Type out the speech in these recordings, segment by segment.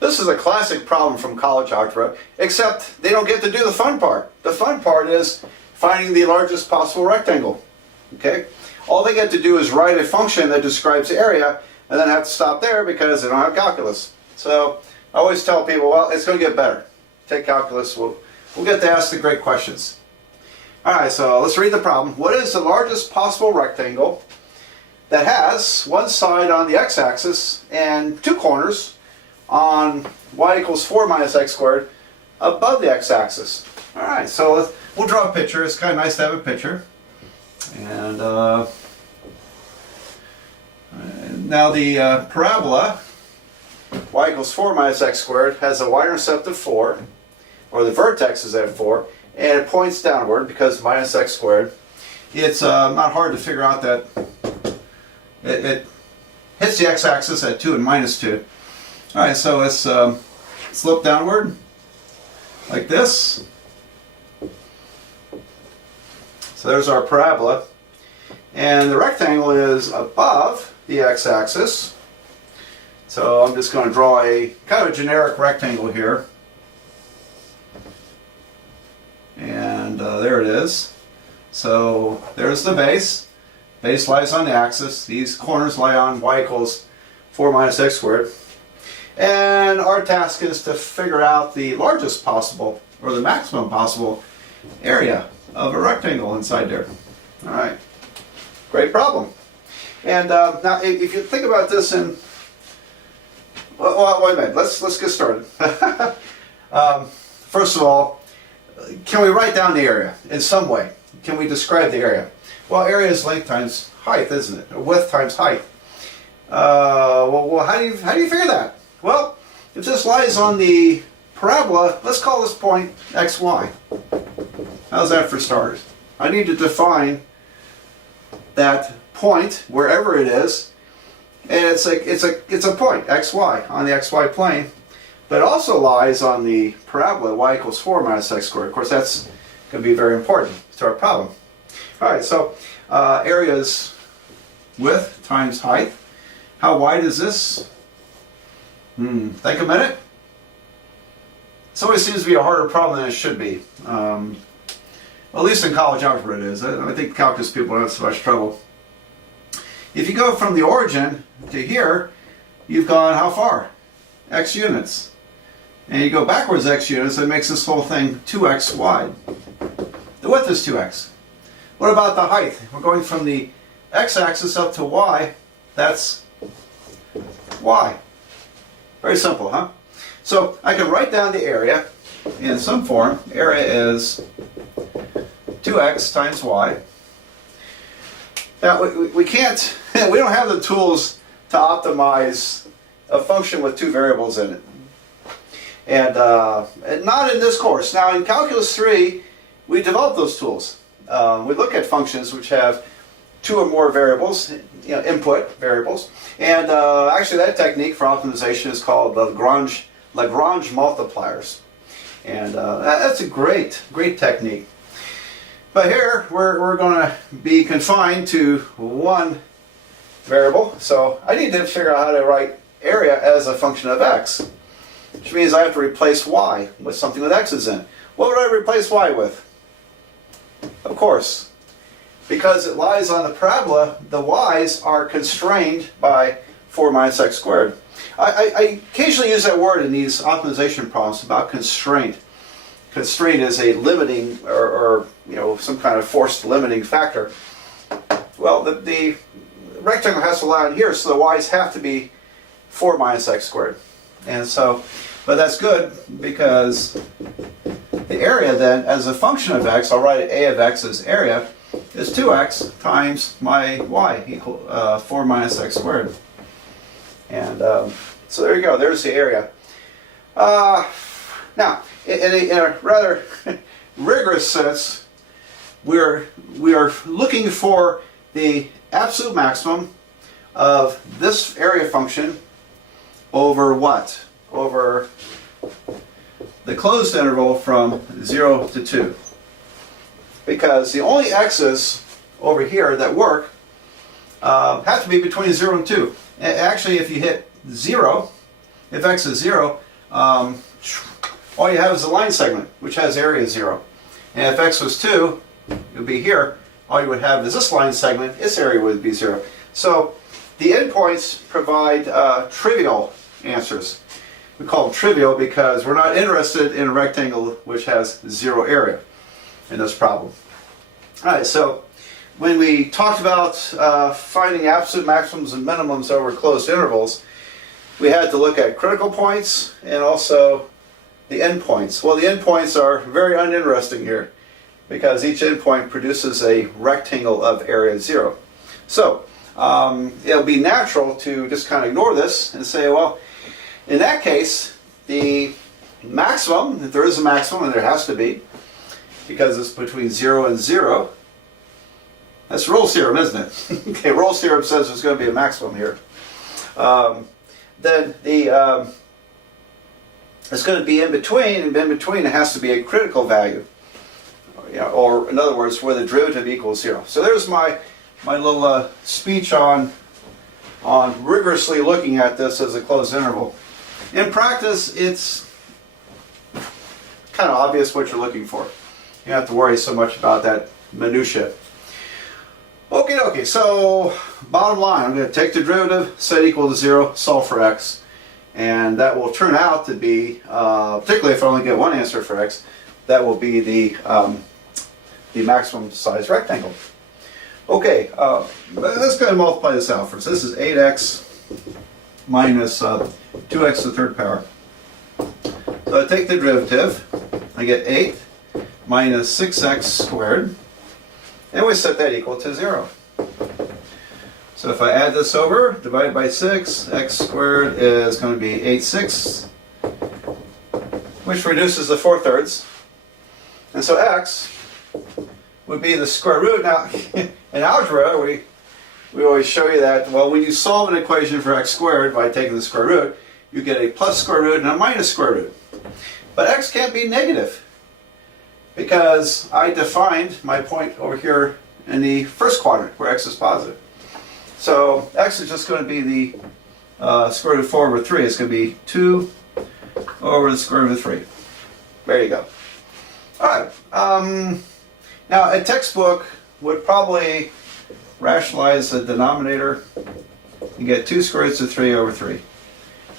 This is a classic problem from college algebra, except they don't get to do the fun part. The fun part is finding the largest possible rectangle. Okay? All they get to do is write a function that describes the area, and then have to stop there because they don't have calculus. So I always tell people, well, it's going to get better. Take calculus, we'll get to ask the great questions. Alright, so let's read the problem. What is the largest possible rectangle that has one side on the x-axis and two corners on y equals 4 minus x squared above the x-axis? Alright, so we'll draw a picture. It's kind of nice to have a picture. And now the parabola y equals 4 minus x squared has a y-intercept of 4, or the vertex is at 4, and it points downward because minus x squared. It's not hard to figure out that it hits the x-axis at 2 and minus 2. Alright, so let's slope downward like this. So there's our parabola. And the rectangle is above the x-axis. So I'm just going to draw a kind of generic rectangle here. And there it is. So there's the base. Base lies on the axis. These corners lie on y equals 4 minus x squared. And our task is to figure out the largest possible, or the maximum possible, area of a rectangle inside there. Alright. Great problem. And now if you think about this in... Well, wait a minute. Let's get started. First of all, can we write down the area in some way? Can we describe the area? Well, area is length times height, isn't it? Or width times height. Well, how do you figure that? Well, if this lies on the parabola, let's call this point xy. How's that for starters? I need to define that point wherever it is, and it's a point xy on the xy plane, but it also lies on the parabola y equals 4 minus x squared. Of course, that's going to be very important to our problem. All right, so area is width times height. How wide is this? Think a minute. This always seems to be a harder problem than it should be. At least in college algebra it is. I think calculus people don't have so much trouble. If you go from the origin to here, you've gone how far? X units. And you go backwards x units, it makes this whole thing 2x wide. The width is 2x. What about the height? We're going from the x-axis up to y. That's y. Very simple, huh? So I can write down the area in some form. Area is 2x times y. Now we can't, we don't have the tools to optimize a function with two variables in it. And not in this course. Now in Calculus 3, we develop those tools. We look at functions which have two or more variables, input variables. And actually that technique for optimization is called Lagrange multipliers. And that's a great technique. But here we're going to be confined to one variable. So I need to figure out how to write area as a function of x, which means I have to replace y with something with x's in. What would I replace y with? Of course, because it lies on the parabola, the y's are constrained by 4 minus x squared. I occasionally use that word in these optimization problems about constraint. Constraint is a limiting or some kind of forced limiting factor. Well, the rectangle has to lie on here, so the y's have to be 4 minus x squared. And so, but that's good because the area then, as a function of x, I'll write a of x as area, is 2x times my y equal 4 minus x squared. And so there you go, there's the area. Now, in a rather rigorous sense, we are looking for the absolute maximum of this area function over what? Over the closed interval from 0 to 2. Because the only x's over here that work have to be between 0 and 2. Actually, if you hit 0, if x is 0, all you have is a line segment, which has area 0. And if x was 2, it would be here. All you would have is this line segment, its area would be 0. So the endpoints provide trivial answers. We call them trivial because we're not interested in a rectangle which has 0 area in this problem. Alright, so when we talked about finding absolute maximums and minimums over closed intervals, we had to look at critical points and also the endpoints. Well, the endpoints are very uninteresting here because each endpoint produces a rectangle of area 0. So it'll be natural to just kind of ignore this and say, well, in that case, the maximum, if there is a maximum, and there has to be, because it's between 0 and 0, that's Rolle's theorem, isn't it? Okay, Rolle's theorem says there's going to be a maximum here. Then it's going to be in between, and in between it has to be a critical value. Or in other words, where the derivative equals 0. So there's my little speech on rigorously looking at this as a closed interval. In practice, it's kind of obvious what you're looking for. You don't have to worry so much about that minutia. Okay, so bottom line, I'm going to take the derivative, set equal to 0, solve for x. And that will turn out to be, particularly if I only get one answer for x, that will be the maximum size rectangle. Okay, let's go ahead and multiply this out first. This is 8x minus 2x to the third power. So I take the derivative, I get 8 minus 6x squared, and we set that equal to 0. So if I add this over, divide by 6, x squared is going to be 8/6, which reduces to 4/3. And so x would be the square root. Now, in algebra, we always show you that, well, when you solve an equation for x squared by taking the square root, you get a plus square root and a minus square root. But x can't be negative because I defined my point over here in the first quadrant where x is positive. So x is just going to be the square root of 4 over 3. It's going to be 2 over the square root of 3. There you go. Alright. Now a textbook would probably rationalize the denominator and get 2 square roots of 3 over 3.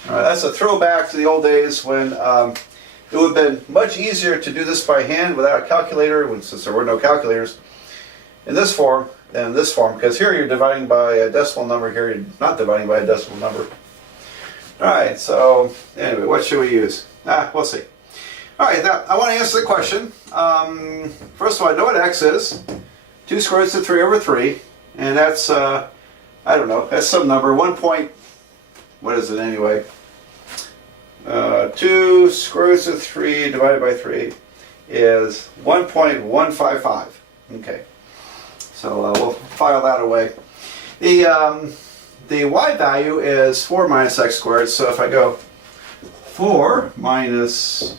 That's a throwback to the old days when it would have been much easier to do this by hand without a calculator, since there were no calculators, in this form than in this form, because here you're dividing by a decimal number, here you're not dividing by a decimal number. Alright, so anyway, what should we use? We'll see. Alright, now I want to answer the question. First of all, I know what x is. 2 square roots of 3 over 3, and that's, I don't know, that's some number, 1 point, what is it anyway? 2 square roots of 3 divided by 3 is 1.155. Okay. So we'll file that away. The y value is 4 minus x squared. So if I go 4 minus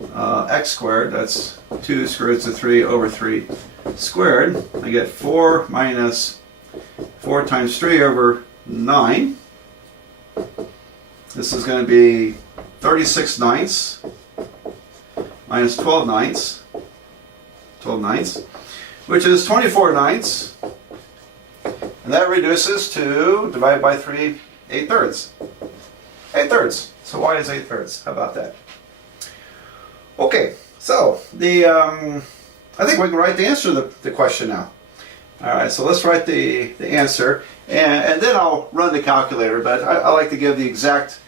x squared, that's 2 square roots of 3 over 3 squared. I get 4 minus 4 times 3 over 9. This is going to be 36 ninths minus 12 ninths. 12 ninths. Which is 24 ninths, and that reduces to, divided by 3, 8/3. 8/3. So y is 8/3. How about that? Okay, so I think we can write the answer to the question now. Alright, so let's write the answer, and then I'll run the calculator, but I like to give the exact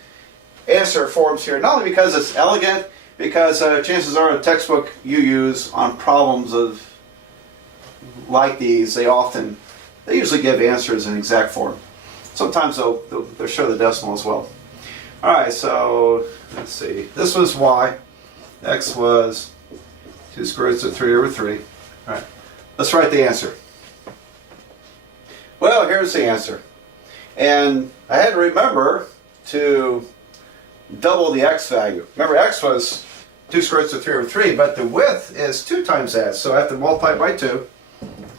answer forms here, not only because it's elegant, because chances are the textbook you use on problems of like these, they usually give answers in exact form. Sometimes they'll show the decimal as well. Alright, so let's see. This was y. X was 2 square roots of 3 over 3. Alright, let's write the answer. Well, here's the answer. And I had to remember to double the x value. Remember, x was 2 square roots of 3 over 3, but the width is 2 times that, so I have to multiply it by 2.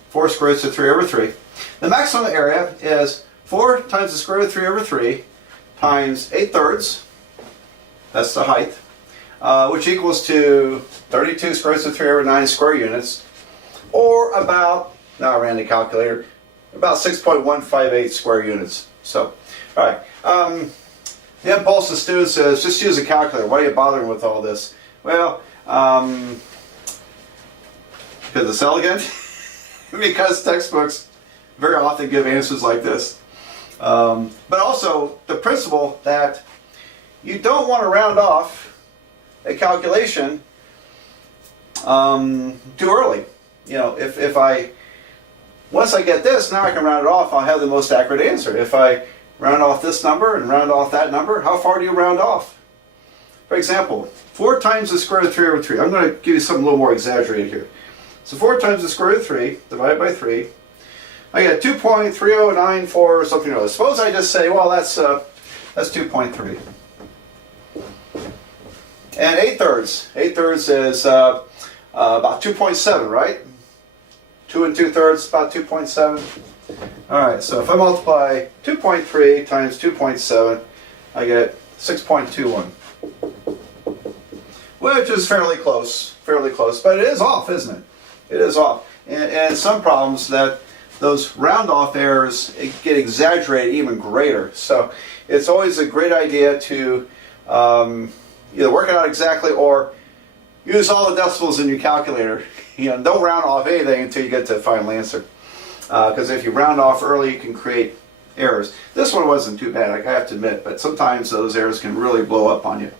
4 square roots of 3 over 3. The maximum area is 4 times the square root of 3 over 3 times 8/3 that's the height, which equals to 32 square roots of 3 over 9 square units, or about, now I ran the calculator, about 6.158 square units. So, all right. The impulse to students says, just use a calculator. Why are you bothering with all this? Well, because it's elegant, because textbooks very often give answers like this. But also the principle that you don't want to round off a calculation too early. You know, if once I get this, now I can round it off, I'll have the most accurate answer. If I round off this number and round off that number, how far do you round off? For example, 4 times the square root of 3 over 3. I'm going to give you something a little more exaggerated here. So 4 times the square root of 3 divided by 3. I get 2.3094 or something or other. Suppose I just say, well, that's 2.3. And 8/3. 8/3 is about 2.7, right? 2 2/3, about 2.7. Alright, so if I multiply 2.3 times 2.7, I get 6.21. Which is fairly close, but it is off, isn't it? It is off. And some problems that those round off errors get exaggerated even greater. So it's always a great idea to either work it out exactly or use all the decimals in your calculator. You know, don't round off anything until you get to the final answer. Because if you round off early, you can create errors. This one wasn't too bad, I have to admit, but sometimes those errors can really blow up on you.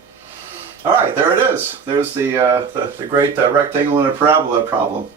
All right, there it is. There's the great rectangle and a parabola problem.